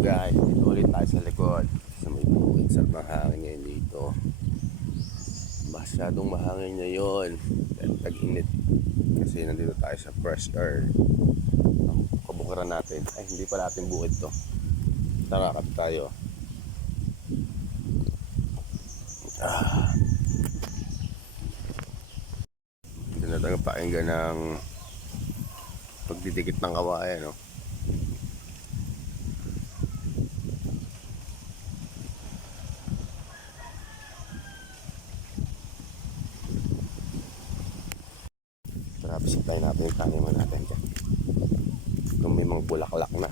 guys, dito ulit tayo sa likod. Sa may bukid, sa mahangin ngayon dito. Masyadong mahangin ngayon. Dahil tag-init. Kasi nandito tayo sa fresh air. Ang kabukiran natin. Ay, hindi pala ating bukid to. Tara, tayo. Ah. Dito na tayo pakinggan ng pagdidikit ng kawayan, no? Bisitahin natin yung taniman natin dyan. Kung may mga bulaklak na.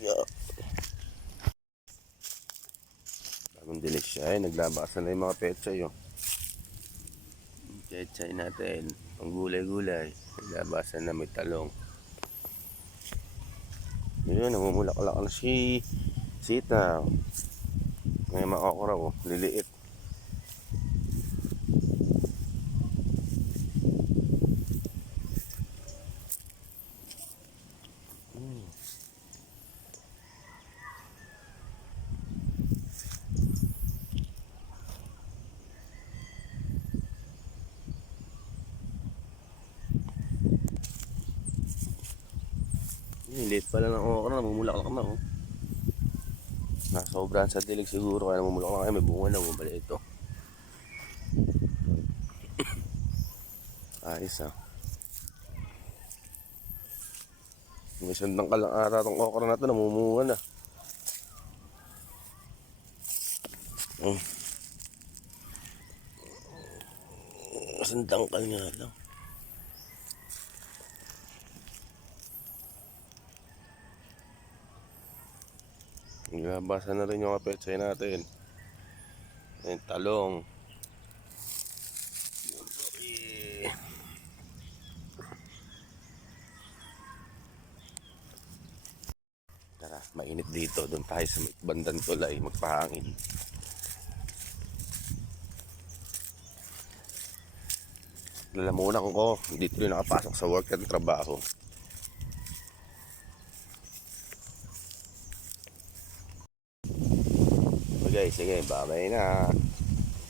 Yeah. Bagong dilis siya eh. Naglabasan na yung mga pechay oh. Pechay natin. Pang gulay-gulay. Naglabasan na may talong. Yun, namumulaklak na si sita. May mga okra oh. Liliit. Hmm. Liit pala ng okra, namumulaklak na oh. Nasobrahan sa dilig siguro kaya namumulaklak na may bunga na bumali ito. Ayos ah. May sandang ka lang ata itong okra na ito, namumunga na. Oh. Sandang ka nga lang. Nabasa na rin yung kapetsay natin. Yung talong. Tara, mainit dito. Doon tayo sa bandang tulay. Magpahangin. Lalamunan ko. Dito rin nakapasok sa work at trabaho. Okay, sige, babay na.